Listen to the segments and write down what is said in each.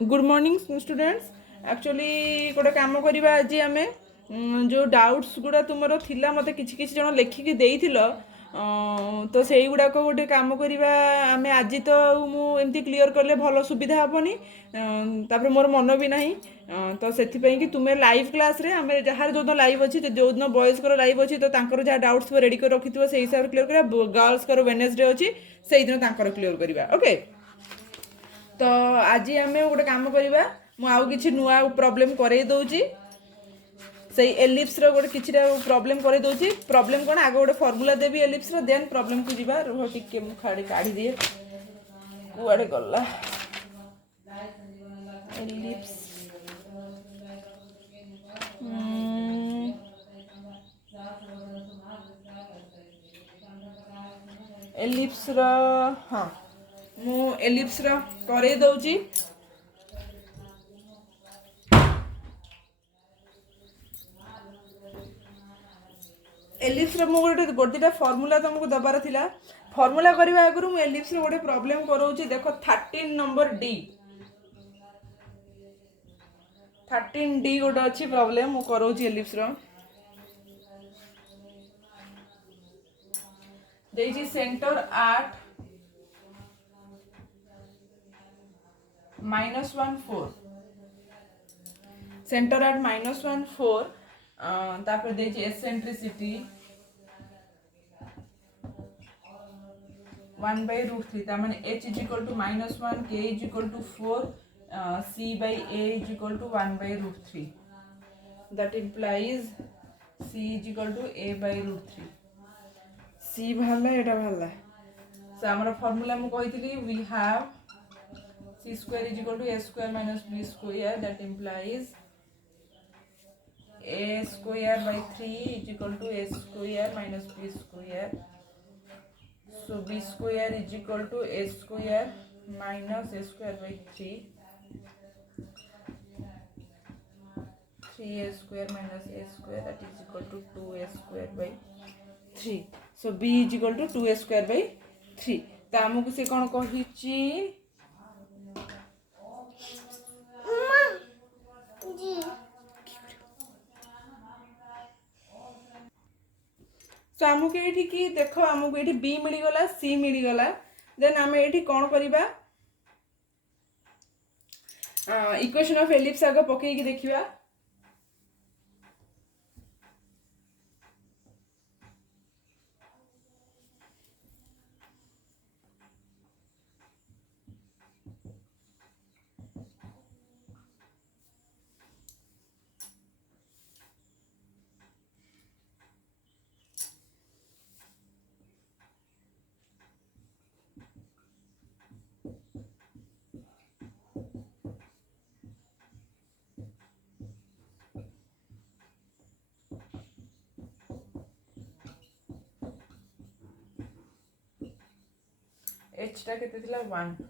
Good morning students. Actually गोटे काम करवा आज आम जो डाउट्स गुड़ा तुम थिला मत कि जन लेखिकी देइथिल तो से गुड़ाक गोटे काम करवा आम आज तो मुझे क्लीयर कले भल सुविधा हेनी तापर मोर मन भी ना तो से कि तुम्हें लाइव क्लास रे आम जार जो लाइव अच्छी जो दिन बॉयज लाइव अच्छी तो जहाँ डाउट्स रेडी कर रखी से हिसाब से क्लीयर करा। गर्ल्स वेडनेसडे अच्छी से दिन क्लीयर करवा ओके। तो आज आम गोटे काम करवा मुझे नुआ प्रोब्लेम कर दूसरी से एलिप्स गोटे कि प्रोब्लेम कर दूसरी। प्रोब्लेम कौन आगे गोटे फर्मुला देवी एलिप्स देन प्रोब्लेम को जीवा रुह टिके मुझे काढ़ी दिए कुआड़े गला एलिप्स एलिप्स हाँ मु एलिप्स कर दूची। एलिप्स गोटे गोटेटा फर्मुला तुमको दबार थिला फर्मुला करने आगु मुझे एलिप्स गोटे प्रोब्लेम कराऊँ। देख 13 नंबर डी 13 डी गोटे अच्छी प्रोब्लेम मु कराऊँ एलिप्स देजी सेंटर 8 -1 4 सेंटर 8 -1 4 तापर देजी एसेंट्रिसिटी 1/√3 ता माने h is equal to -1 k is equal to 4 c by a is equal to 1/√3 that implies c is equal to a/√3 c भाला एटा भाला से हमर फार्मूला मु कहितली we have c square is equal to a square minus b square that implies a square by 3 is equal to a square minus b square. So b square is equal to a square minus a square by 3a square minus a square that is equal to 2a square by 3. So b is equal to 2a square by 3. तो आमको से कौन कहिची तो आमको ये कि देख आमको ये बी मिलगला सी मिलगला देन आम ये कौन करवा इक्वेशन ऑफ एलिप्स आगे पकईकी देखिबा। एच टा केते थिला 1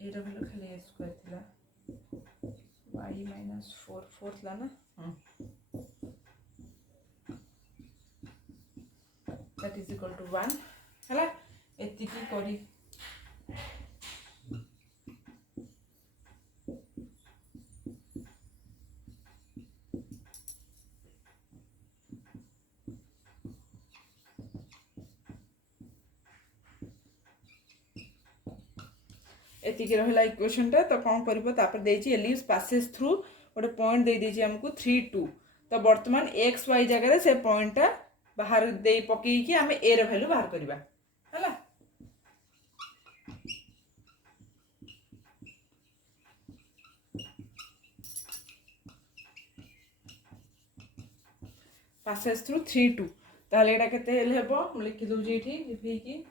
ए डब्ल्यू खाली ए स्क्वायर थिला y माइनस 4 4 थिला ना दैट इज इक्वल टू 1 हला एति की करी एतिकी रहला इक्वेशन टा। तो कौन करबो तापर देछि एलिप्स पासेस थ्रू गोटे पॉइंट दे देछि हमको 3 2 तो वर्तमान एक्स वाई जगह से पॉइंट टा बाहर दे पकई कि हमें ए र वैल्यू बाहर करबा हला। पासेस थ्रू 3 2 ताले एटा केते हेबो हम लिखि दउ जी एठी लिखि कि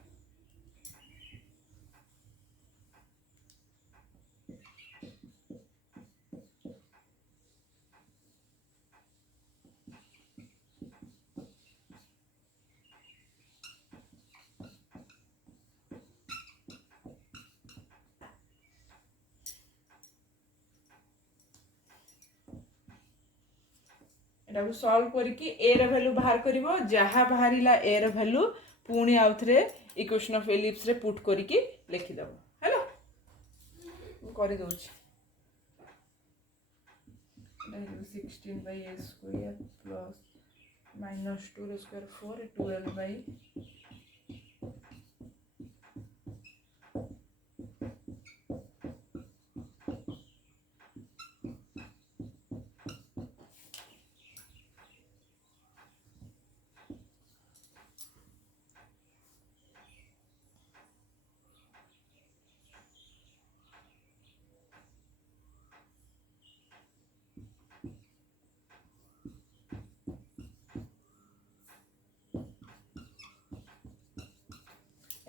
एटा को सॉल्व करके ए र वैल्यू बाहर करिवो जहा बाहरिला ए र वैल्यू पुणी आउ थरे इक्वेशन ऑफ एलिप्स रे पुट करके लिखि दबो हेलो। कर दउछि 16 by a square plus minus 2 square 4 12 by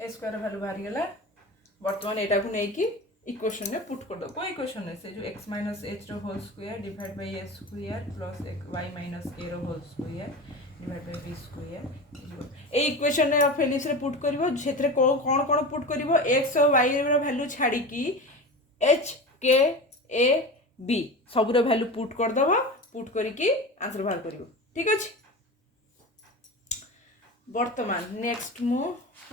A square value बाहरी गला वर्तमान एटा को नै कि इक्वेशन में पुट कर दो को इक्वेशन है से जो x माइनस h रो whole square divide by a square plus y minus a रो whole square divide by b square ए इक्वेशन रे ऑफ एलिप्स रे पुट करबो जेतरे कोन कोन पुट करबो x और y रो वैल्यू छाडी की h k a b सब रो वैल्यू पुट कर दबो पुट करी की आंसर बाहर करबो ठीक अछि वर्तमान नेक्स्ट मु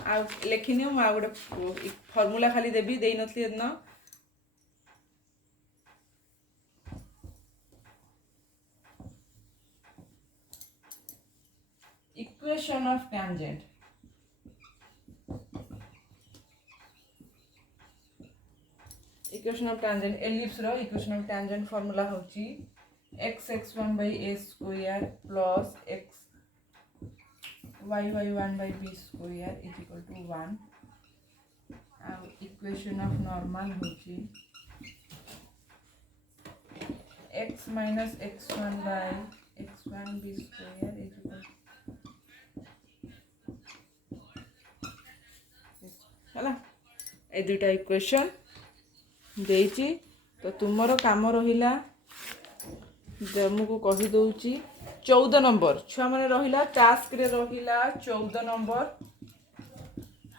आ लेखिनी मु आ गोटे फॉर्मूला खाली देबी देई नथली न इक्वेशन ऑफ टेंजेंट एलिप्स रो इक्वेशन ऑफ टेंजेंट फॉर्मूला होची x x1 by a square plus x y1 by b square is equal to 1 and equation of normal होची x minus x1 by x1 b square is equal हला ए दुटा equation देइची तो तुमरो काम रहिला तुमको कहि दउची 14 number छुआ माने रहिला टास्क रे रहिला 14 नंबर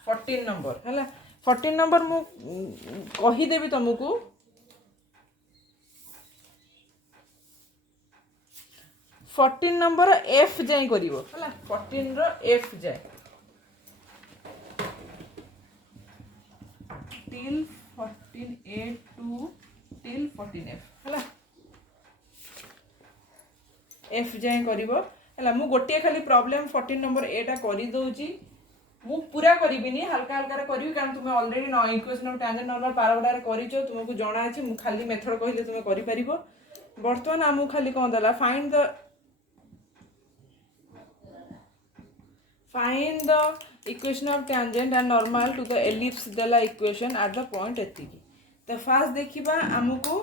14 नंबर हला 14 नंबर मु कहि देबी तुमको 14 नंबर एफ जाई करिवो हला 14 रो एफ जाई till 14a to till 14f हला एफ जाए करिवो हला मु गोटे खाली प्रॉब्लम 14 नंबर एटा करि दउची मु पूरा करिबिनी हल्का हल्का रे करिवि कारण तुमे already know equation of tangent normal parabola रे करिचो तुमको जणा अछि मु खाली मेथड कहिले तुमे करि परिबो वर्तमान हमु खाली कोन दला find the equation of tangent and normal to the ellipse dela equation at the point एतिकी तो फास्ट देखिबा हमको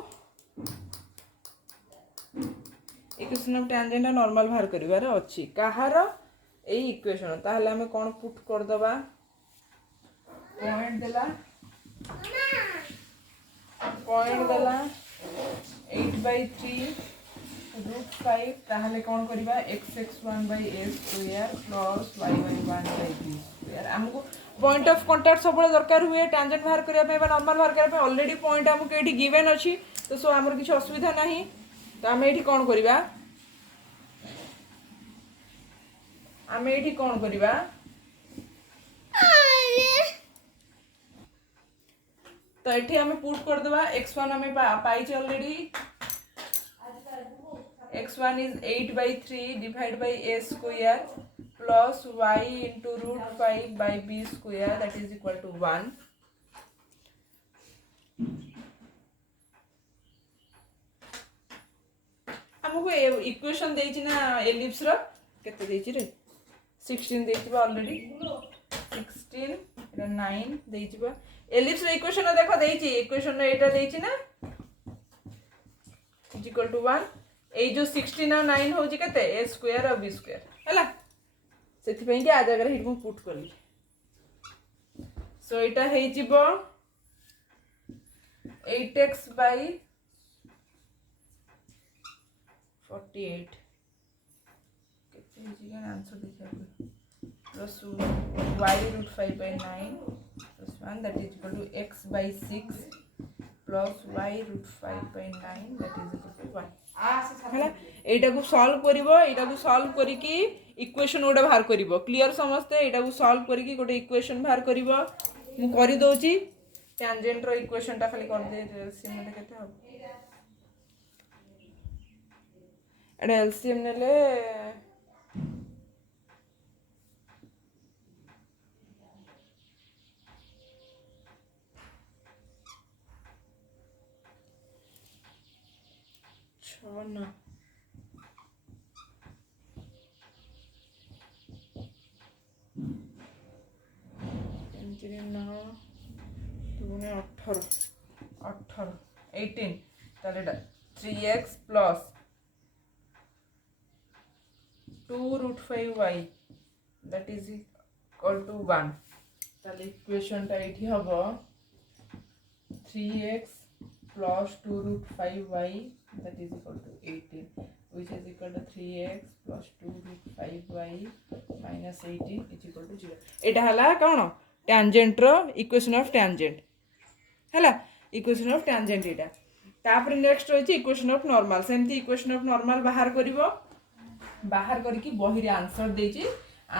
equation of tangent and normal बाहर करिवार अछि काहार ए इक्वेशन ताहले हमें कोन पुट कर दबा पॉइंट देला 8/3 रूट 5 ताहले कोन करिबा x(1 by a square plus y(1 by b square हमको पॉइंट ऑफ कांटेक्ट सब दरकार हुए टेंजेंट बाहर करिया पे नॉर्मल बाहर करिया पे ऑलरेडी पॉइंट हमको एठी गिवन अछि तो सो हमर किछ असुविधा नाही तो हमें एठी कोन करिबा तो एठी हमें पुट कर देबा x1 हमें पाई छ already x1 is 8/3 divided by a square plus y into root 5 by b square that is equal to 1 हमको इक्वेशन देछि ना एलिप्स रो केते देछि रे 16 देछि बा ऑलरेडी 16 एटा 9 देछि बा एलिप्स रो इक्वेशन देखो देछि इक्वेशन एटा देछि ना is equal to 1 ए जो 16 और 9 हो जी केते a स्क्वायर और b स्क्वायर हला सेति पई के आ जगह रे हिट पुट करली सो एटा हे जिवो 8x by 48 केते हे जी का आंसर देखिया plus y root 5 by 9 plus 1 that is equal to x by 6 plus y root 5 by 9 that is equal to 1 हला एटा को सॉल्व करिकी इक्वेशन ओडा बाहर करिवो क्लियर समझते एटा को सॉल्व करिकी गोटे इक्वेशन बाहर करिवो मु करि दोची टैंजेंट रो इक्वेशन टा खाली कर दे एलसीएम ने केते हो एडा एलसीएम नेले 6 ना ना 18 18 ताले 3x plus 2√5y that is equal to 1 ताले इक्वेशन टा एठी हबो 3x plus 2√5y that is equal to 18 which is equal to 3x plus 2√5y minus 18 is equal to 0 एटा हला कोन टैंजेंट रो इक्वेशन ऑफ टैंजेंट हला इक्वेशन ऑफ टैंजेंट एटा तापर नेक्स्ट होची इक्वेशन ऑफ नॉर्मल सेमती इक्वेशन ऑफ नॉर्मल बाहर करिवो बाहर करके बही रे आंसर देची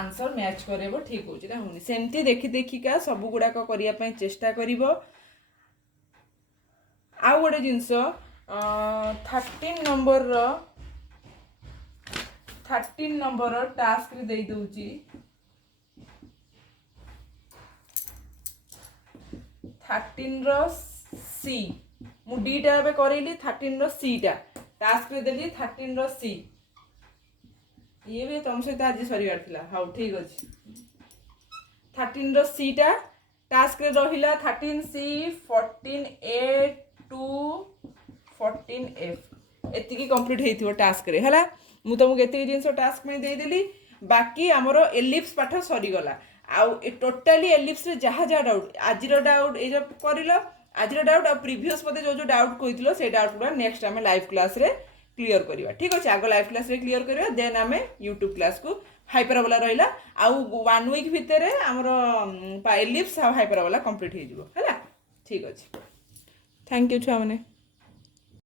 आंसर मैच करेबो ठीक होची ना होनी सेमती देखि देखि का सब गुडा को करिया पई चेष्टा करिवो आ गोटे जिनस 13 नंबर टास्क रे दे दउची 13 रो सी मु डीटा बे करैली 13 रो सी टा टास्क रे देली 13 रो सी ये भी तुम सहित आज सरीबार थिला हाउ ठीक अछि 13 रो सी टा टास्क रे रहिला 13 सी 14 ए टू 14 एफ एतिकी कंप्लीट हेइथिबो टास्क रे हला मु तुमको एतिकी जिंस टास्क में दे देली बाकी हमरो एलिप्स पाठ सरी गला आउ ए टोटली एलिप्स रे जहा जहा डाउट आजिरो डाउट ए जो करिलो आजिरो डाउट आ प्रीवियस पते जो जो डाउट कहितलो से डाउट गुला नेक्स्ट हमें लाइव क्लास रे क्लियर करिवा ठीक अछि आगो लाइव क्लास रे क्लियर करिवा देन हमें YouTube क्लास को हाइपरबोला रहिला आउ 1 वीक भितरे हमरो एलिप्स आ हाइपरबोला कंप्लीट हे जिवो हला ठीक अछि थैंक यू छुआ माने।